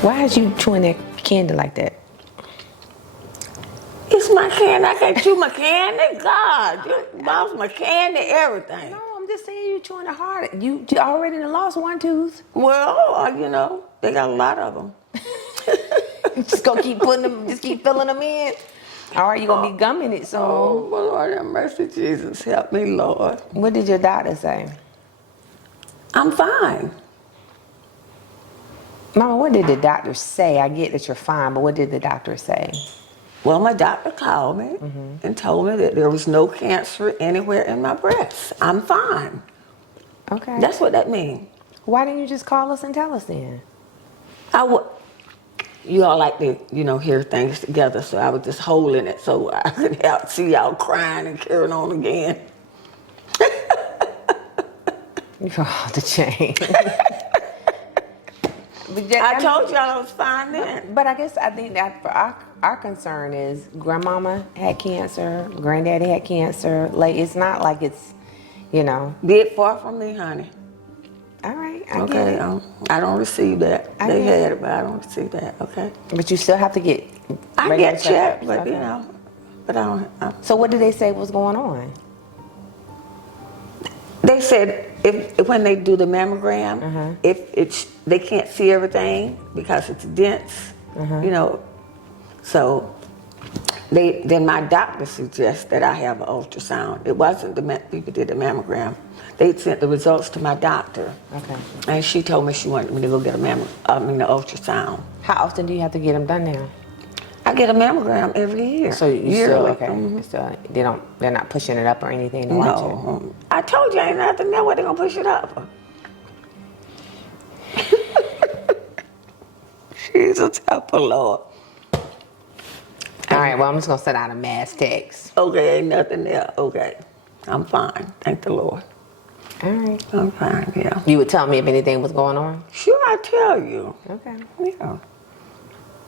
Why is you chewing that candy like that? It's my candy. I can't chew my candy. God, you lost my candy, everything. No, I'm just saying you chewing it hard. You already done lost one tooth. Well, you know, they got a lot of them. Just gonna keep putting them, just keep filling them in. All right, you're gonna be gumming it soon. Oh, my Lord have mercy, Jesus. Help me, Lord. What did your doctor say? I'm fine. Mama, what did the doctor say? I get that you're fine, but what did the doctor say? Well, my doctor called me and told me that there was no cancer anywhere in my breast. I'm fine. Okay. That's what that means. Why didn't you just call us and tell us then? You all like to, you know, hear things together, so I was just holding it so I could see y'all crying and carrying on again. You off the chain. I told y'all I was fine then. But I think that for our concern is grandmama had cancer, granddaddy had cancer. Like, it's not like it's, you know. Be it far from me, honey. All right, I Okay, get it. I don't receive that. I They get had it, but I don't receive that, okay? But you still have to get I regular get checked, checkups, but okay. you know, but I don't. So what did they say was going on? They said if when they do the mammogram, if they can't see everything because it's dense, you know, so then my doctor suggests that I have an ultrasound. It wasn't the people did the mammogram. They sent the results to my doctor. Okay. And she told me she wanted me to go get the ultrasound. How often do you have to get them done now? I get a mammogram every year. So you yearly. still okay? So they're not pushing it up or anything to watch it. No, I told you ain't nothing there. What they gonna push it up? Jesus help the Lord. All right, well, I'm just going to send out a mass text. Okay, ain't nothing there. Okay, I'm fine. Thank the Lord. All right. I'm fine, yeah. You would tell me if anything was going on? Sure, I tell you. Okay. Yeah.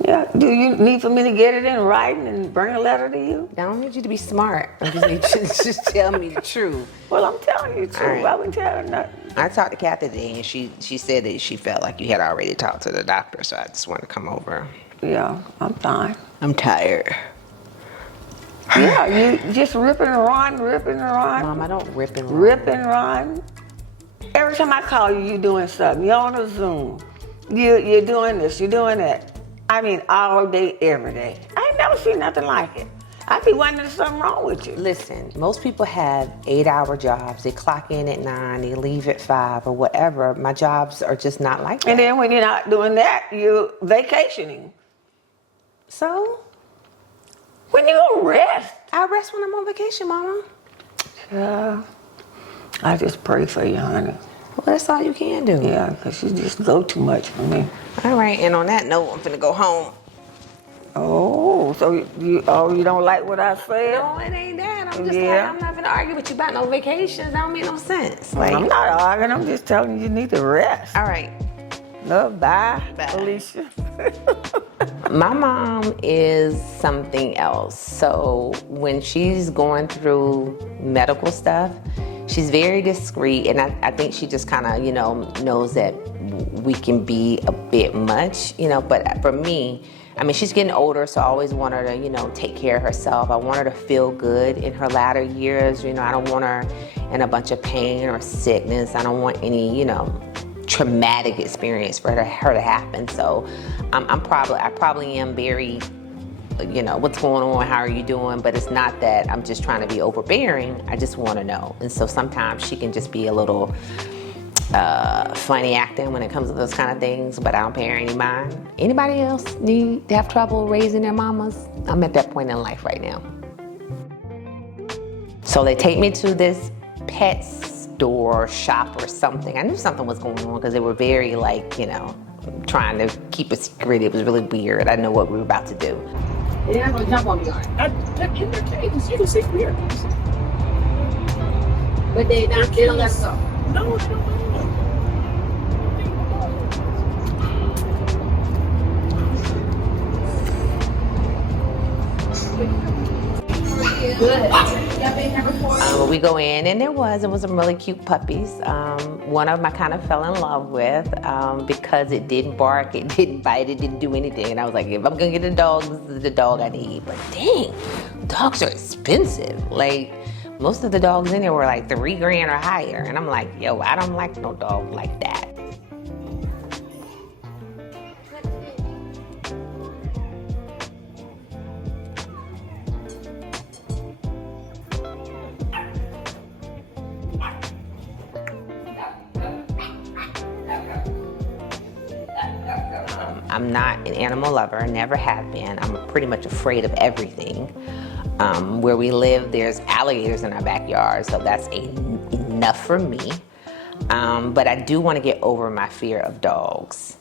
Yeah, do you need for me to get it in writing and bring a letter to you? I don't need you to be smart. I just need you to just tell me the truth. Well, I'm telling you the truth. Right. I wouldn't tell her nothing. I talked to Kathy today, and she said that she felt like you had already talked to the doctor, so I just wanted to come over. Yeah, I'm fine. I'm tired. Yeah, you just rip and run. Mom, I don't rip and run. Rip and run. Every time I call you, you're doing something. You're on a Zoom. You're doing this, you're doing that. I mean, all day, every day. I ain't never seen nothing like it. I be wondering if there's something wrong with you. Listen, most people have 8-hour jobs. They clock in at 9, they leave at 5 or whatever. My jobs are just not like that. And then when you're not doing that, you're vacationing. So? When you go rest. I rest when I'm on vacation, Mama. Yeah. I just pray for you, honey. Well, that's all you can do. Yeah, because you just go too much for me. All right, and on that note, I'm finna go home. Oh, so you don't like what I said? No, it ain't that. I'm just like, I'm not gonna argue with you about no vacations. That don't make no sense. Like, I'm not arguing. I'm just telling you need to rest. all right. Love, bye, Bye. Alicia. My mom is something else. So when she's going through medical stuff, she's very discreet, and I think she just kind of, knows that we can be a bit much, but for me, I mean, she's getting older, so I always want her to, take care of herself. I want her to feel good in her latter years. I don't want her in a bunch of pain or sickness. I don't want any, traumatic experience for her to happen. So I probably am very, what's going on, how are you doing? But it's not that I'm just trying to be overbearing. I just want to know. And so sometimes she can just be a little funny acting when it comes to those kind of things, but I don't pay her any mind. Anybody else need to have trouble raising their mamas? I'm at that point in life right now. So they take me to this pet store, shop or something. I knew something was going on because they were very trying to keep a secret. It was really weird. I didn't know what we were about to do. They're not gonna jump on me on it. In their cages, you can see weird. But they don't let go. No, they don't. Good. we go in, and it was some really cute puppies. One of them I kind of fell in love with because it didn't bark, it didn't bite, it didn't do anything. And I was like, if I'm gonna get a dog, this is the dog I need. But dang, dogs are expensive. Like, most of the dogs in there were like $3,000 or higher. And I'm like, yo, I don't like no dog like that. I'm not an animal lover, never have been. I'm pretty much afraid of everything. Where we live, there's alligators in our backyard, so that's enough for me. But I do want to get over my fear of dogs.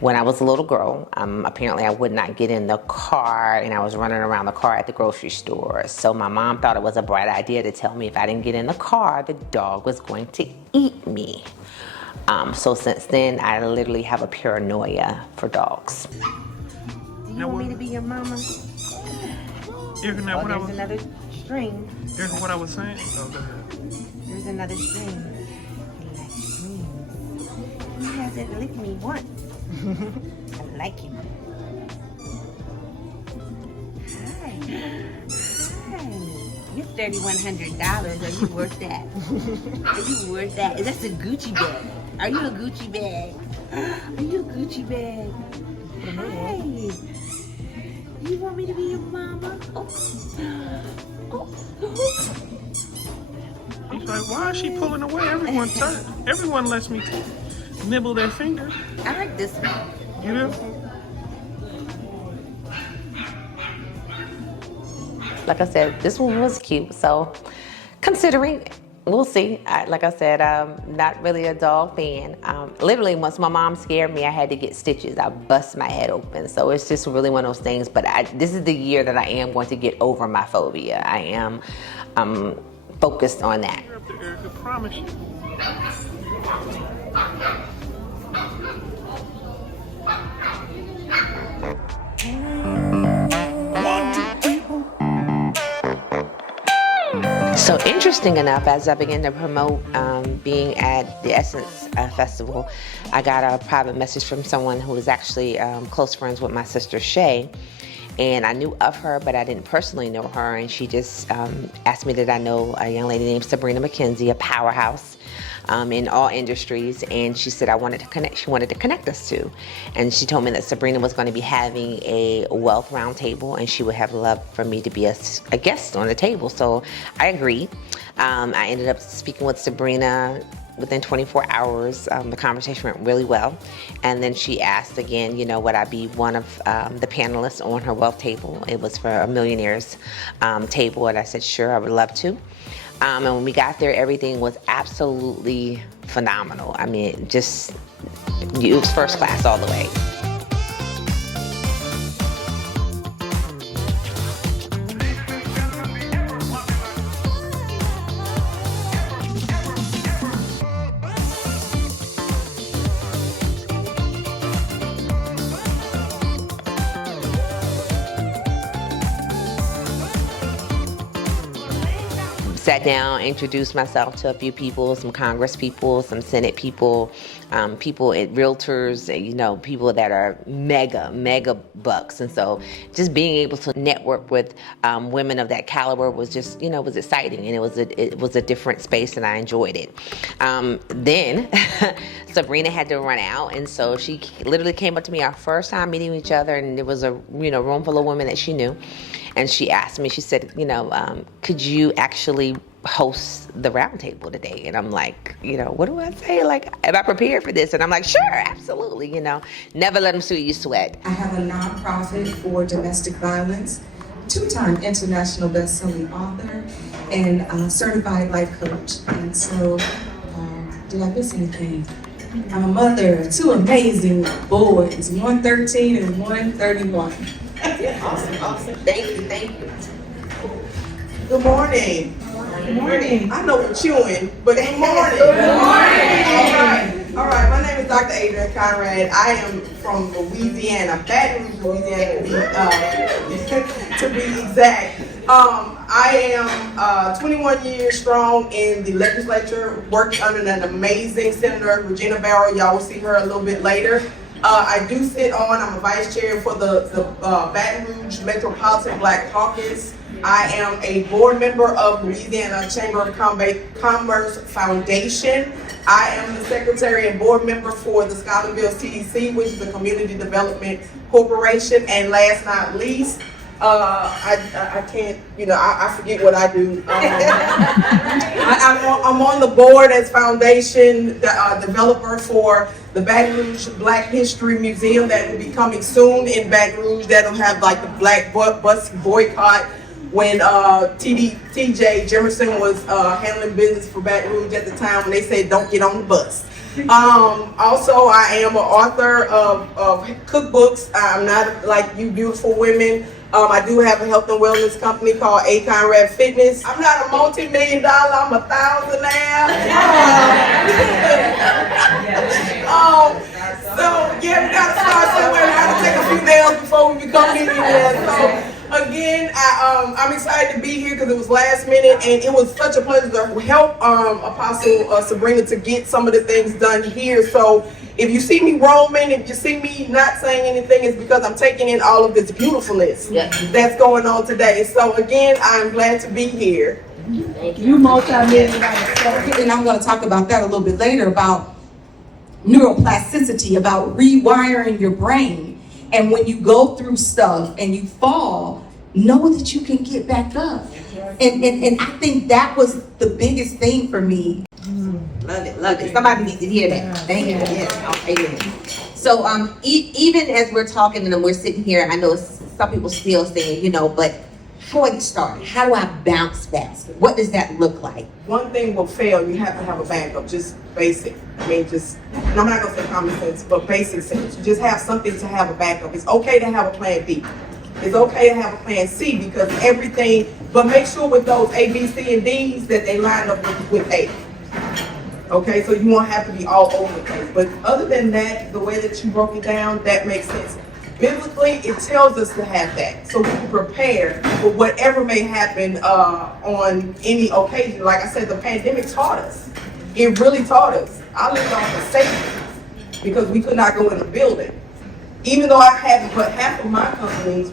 When I was a little girl, apparently I would not get in the car, and I was running around the car at the grocery store. So my mom thought it was a bright idea to tell me if I didn't get in the car, the dog was going to eat me. So since then, I literally have a paranoia for dogs. Do you want me to be your mama? There's another string. Here's what I was saying. Oh, go ahead. There's another string. He likes strings. He hasn't licked me once. I like him. Hi. You're $3,100. Are you worth that? Are you worth that? Is that a Gucci bag? Are you a Gucci bag? Are you a Gucci bag? Hi. You want me to be your mama? Oh. He's like, why is she pulling away? Everyone lets me nibble their fingers. I like this one. You do? Like I said, this one was cute. So considering, we'll see. Like I said, I'm not really a dog fan. Literally, once my mom scared me, I had to get stitches. I bust my head open. So it's just really one of those things. But this is the year that I am going to get over my phobia. I am focused on that. You're up there, Earica, promise you. So interesting enough, as I began to promote being at the Essence Festival, I got a private message from someone who was actually close friends with my sister Shay. And I knew of her, but I didn't personally know her. And she just asked me did I know a young lady named Sabrina McKenzie, a powerhouse in all industries. And she said she wanted to connect us two. And she told me that Sabrina was going to be having a wealth roundtable, and she would have loved for me to be a guest on the table. So I agreed. I ended up speaking with Sabrina within 24 hours. The conversation went really well. And then she asked again, would I be one of the panelists on her wealth table? It was for a millionaire's table, and I said, sure, I would love to. And when we got there, everything was absolutely phenomenal. I mean, it was first class all the way. Sat down, introduced myself to a few people, some Congress people, some Senate people, people at realtors, people that are mega bucks. And so just being able to network with women of that caliber was just, was exciting. And it was a different space, and I enjoyed it. Then Sabrina had to run out. And so she literally came up to me our first time meeting each other. And there was a, room full of women that she knew. And she asked me, she said, could you actually host the roundtable today? And I'm like, what do I say? Like, am I prepared for this? And I'm like, sure, absolutely, never let them see you sweat. I have a nonprofit for domestic violence, 2-time international best-selling author, and certified life coach. And so, did I miss anything? I'm a mother of 2 amazing boys, one 13 and one 31. Awesome. Thank you. Good morning. Good morning. I know we're chewing, but good morning. Good morning. All right. My name is Dr. Adrian Conrad. I am from Louisiana, Baton Rouge, Louisiana, to be exact. I am 21 years strong in the legislature, working under an amazing Senator Regina Barrow. Y'all will see her a little bit later. I do sit on, I'm a vice chair for the Baton Rouge Metropolitan Black Caucus. I am a board member of Louisiana Chamber of Commerce Foundation. I am the secretary and board member for the Scotlandville CDC, which is a community development corporation. And last but not least, I can't, I forget what I do. I'm on the board as foundation developer for the Baton Rouge Black History Museum that will be coming soon in Baton Rouge. That'll have like the Black Bus boycott when TJ Jefferson was handling business for Baton Rouge at the time when they said don't get on the bus. Also, I am an author of cookbooks. I'm not like you beautiful women. I do have a health and wellness company called A. Conrad Fitness. I'm not a multi-million dollar, I'm a thousandaire. So yeah, we gotta start somewhere. We gotta take a few nails before we become millionaires. So again, I'm excited to be here because it was last minute and it was such a pleasure to help Apostle Sabrina to get some of the things done here. So if you see me roaming, if you see me not saying anything, it's because I'm taking in all of this beautifulness that's going on today. So again, I'm glad to be here. You multi-million dollars. And I'm going to talk about that a little bit later, about neuroplasticity, about rewiring your brain. And when you go through stuff and you fall, know that you can get back up. And I think that was the biggest thing for me. Love it, love it. Somebody needs to hear that. Thank you. Yes. Amen. So even as we're talking and we're sitting here, I know some people still saying, but how do I get started? How do I bounce faster? What does that look like? One thing will fail, you have to have a backup, just basic. I'm not gonna say common sense, but basic sense. You just have something to have a backup. It's okay to have a plan B. It's okay to have a plan C because but make sure with those A, B, C, and D's that they line up with A. Okay, so you won't have to be all over the place. But other than that, the way that you broke it down, that makes sense. Biblically, it tells us to have that, so we can prepare for whatever may happen on any occasion. Like I said, the pandemic taught us. It really taught us. I lived off of safety because we could not go in the building. Even though I had, but half of my companies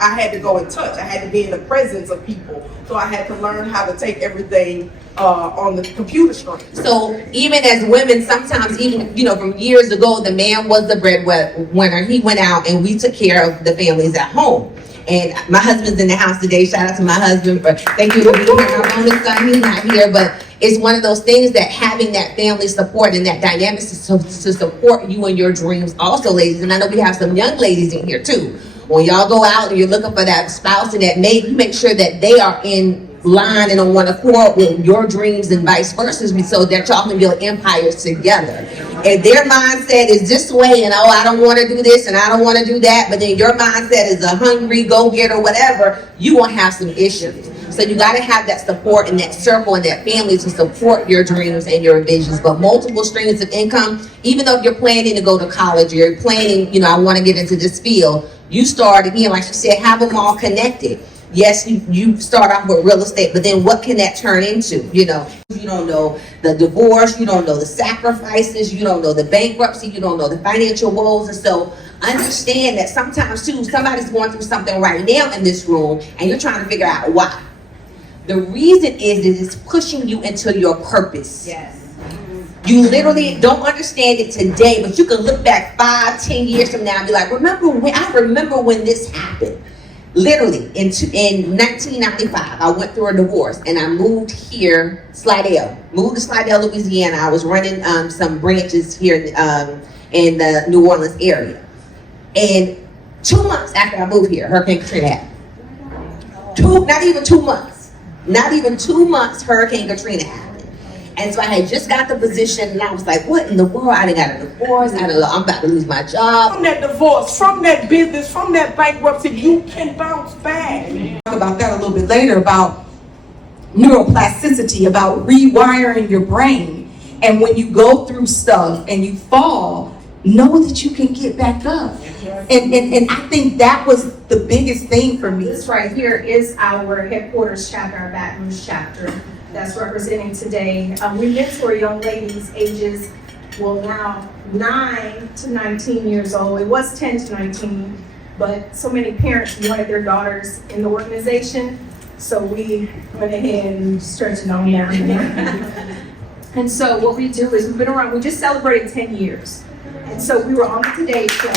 I had to go in touch. I had to be in the presence of people. So I had to learn how to take everything on the computer screen. So even as women, sometimes even, from years ago, the man was the breadwinner. He went out and we took care of the families at home. And my husband's in the house today. Shout out to my husband for thank you for being here. My bonus son, he's not here, but it's one of those things that having that family support and that dynamic to support you and your dreams also, ladies. And I know we have some young ladies in here too. When y'all go out and you're looking for that spouse and that mate, you make sure that they are in line and on one accord with your dreams and vice versa, so that y'all can build empires together. If their mindset is this way and I don't want to do this and I don't want to do that, but then your mindset is a hungry go-getter, whatever, you won't have some issues. So you got to have that support and that circle and that family to support your dreams and your visions. But multiple streams of income, even though you're planning to go to college or you're planning, I want to get into this field, you start again, like she said, have them all connected. Yes, you start off with real estate, but then what can that turn into? You don't know the divorce, you don't know the sacrifices, you don't know the bankruptcy, you don't know the financial woes. And so understand that sometimes too, somebody's going through something right now in this room and you're trying to figure out why. The reason is that it's pushing you into your purpose. Yes. You literally don't understand it today, but you can look back 5-10 years from now and be like, I remember when this happened. Literally, in 1995, I went through a divorce and I moved here, moved to Slidell, Louisiana. I was running some branches here in the New Orleans area. And 2 months after I moved here, Hurricane Katrina happened. Not even 2 months, Hurricane Katrina happened. And so I had just got the position and I was like, what in the world? I done got a divorce. I'm about to lose my job. From that divorce, from that business, from that bankruptcy, you can bounce back. Talk about that a little bit later, about neuroplasticity, about rewiring your brain. And when you go through stuff and you fall, know that you can get back up. And I think that was the biggest thing for me. This right here is our headquarters chapter, our Baton Rouge chapter that's representing today. We mentor young ladies ages, well now 9 to 19 years old. It was 10 to 19, but so many parents wanted their daughters in the organization, so we went ahead and stretched it on down. And so what we do is we've been around, we just celebrated 10 years. And so we were on the Today Show.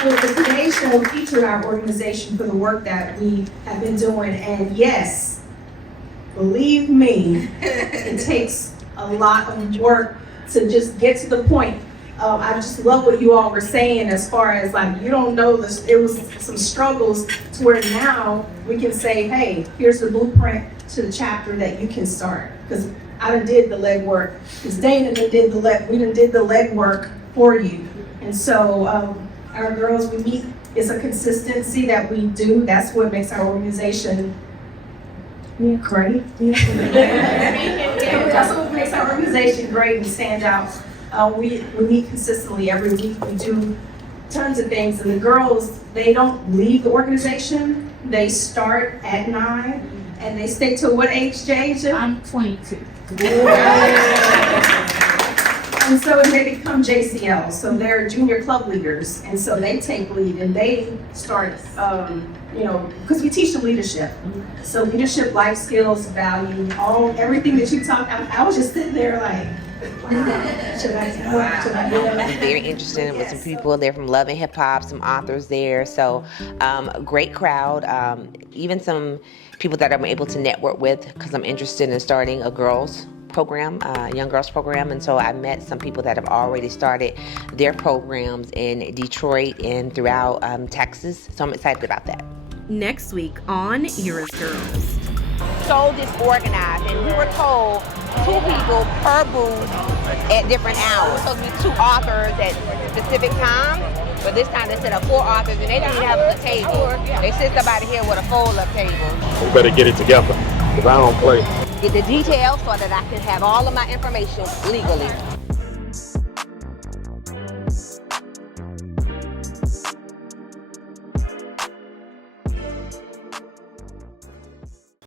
So the Today Show featured our organization for the work that we have been doing. And yes, believe me, it takes a lot of work to just get to the point. I just love what you all were saying as far as like, you don't know this, it was some struggles to where now we can say, hey, here's the blueprint to the chapter that you can start. Because I done did the legwork. Because Dana done did the legwork for you. And so our girls, we meet, it's a consistency that we do. That's what makes our organization great. That's what makes our organization great and stand out. We meet consistently every week. We do tons of things. And the girls, they don't leave the organization. They start at 9 and they stay till what age, Jaja? I'm 22. And so they become JCL, so they're junior club leaders, and so they take lead and they start, because we teach them leadership. So leadership, life skills, value, everything that you talked about. I was just sitting there like, wow, should I do it? I was very interested with some people there from Love and Hip Hop, some authors there. So a great crowd, even some people that I'm able to network with because I'm interested in starting a girls program, young girls program. And so I met some people that have already started their programs in Detroit and throughout Texas. So I'm excited about that. Next week on Eara's Girls. So disorganized, and we were told 2 people per booth at different hours. So it'd be 2 authors at specific times, but this time they set up 4 authors and they didn't even have a table. They sent somebody here with a fold-up table. We better get it together, because I don't play. Get the details so that I can have all of my information legally.